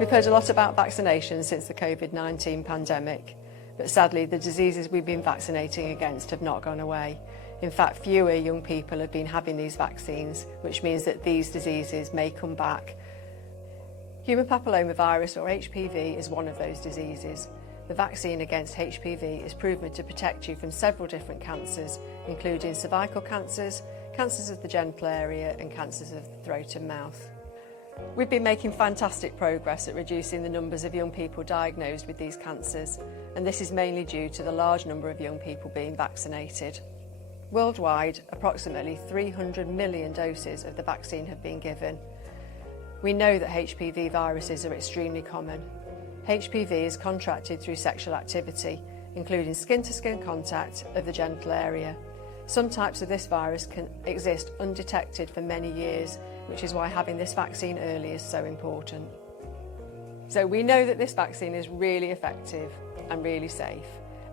We've heard a lot about vaccination since the COVID-19 pandemic, but sadly the diseases we've been vaccinating against have not gone away. In fact, fewer young people have been having these vaccines, which means that these diseases may come back. Human papillomavirus, or HPV, is one of those diseases. The vaccine against HPV is proven to protect you from several different cancers, including cervical cancers, cancers of the genital area and cancers of the throat and mouth. We've been making fantastic progress at reducing the numbers of young people diagnosed with these cancers, and this is mainly due to the large number of young people being vaccinated. Worldwide, approximately 300 million doses of the vaccine have been given. We know that HPV viruses are extremely common. HPV is contracted through sexual activity, including skin-to-skin contact of the genital area. Some types of this virus can exist undetected for many years, which is why having this vaccine early is so important. So we know that this vaccine is really effective and really safe,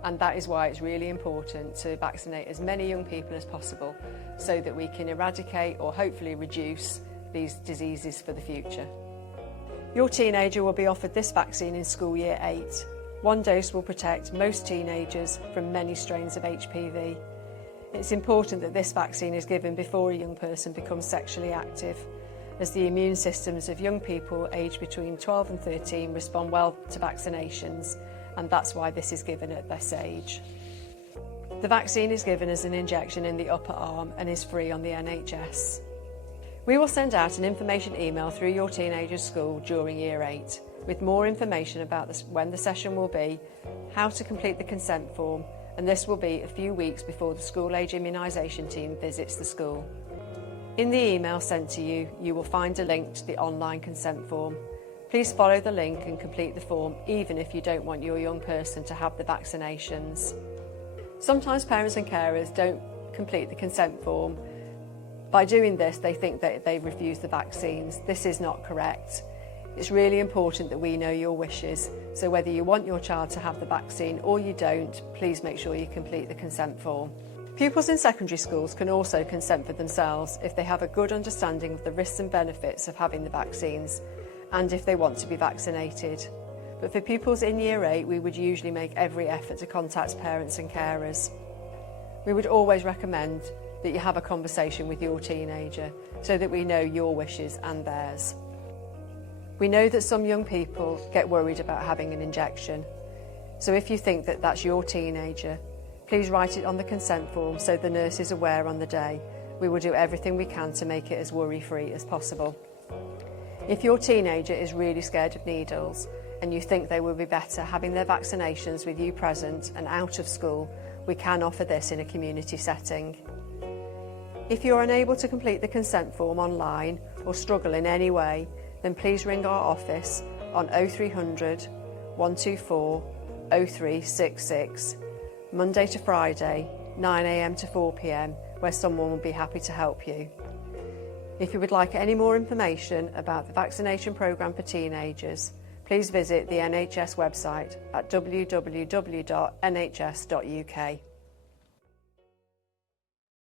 and that is why it's really important to vaccinate as many young people as possible so that we can eradicate or hopefully reduce these diseases for the future. Your teenager will be offered this vaccine in school year 8. One dose will protect most teenagers from many strains of HPV. It's important that this vaccine is given before a young person becomes sexually active, as the immune systems of young people aged between 12 and 13 respond well to vaccinations, and that's why this is given at this age. The vaccine is given as an injection in the upper arm and is free on the NHS. We will send out an information email through your teenager's school during year 8 with more information about when the session will be, how to complete the consent form, and this will be a few weeks before the School Aged Immunisation Team visits the school. In the email sent to you, you will find a link to the online consent form. Please follow the link and complete the form, even if you don't want your young person to have the vaccinations. Sometimes parents and carers don't complete the consent form. By doing this, they think that they refuse the vaccines. This is not correct. It's really important that we know your wishes, so whether you want your child to have the vaccine or you don't, please make sure you complete the consent form. Pupils in secondary schools can also consent for themselves if they have a good understanding of the risks and benefits of having the vaccines, and if they want to be vaccinated. But for pupils in year 8, we would usually make every effort to contact parents and carers. We would always recommend that you have a conversation with your teenager so that we know your wishes and theirs. We know that some young people get worried about having an injection, so if you think that that's your teenager, please write it on the consent form so the nurse is aware on the day. We will do everything we can to make it as worry-free as possible. If your teenager is really scared of needles and you think they will be better having their vaccinations with you present and out of school, we can offer this in a community setting. If you're unable to complete the consent form online or struggle in any way, then please ring our office on 0300 124 0366, Monday to Friday, 9 AM to 4 PM, where someone will be happy to help you. If you would like any more information about the vaccination programme for teenagers, please visit the NHS website at www.nhs.uk.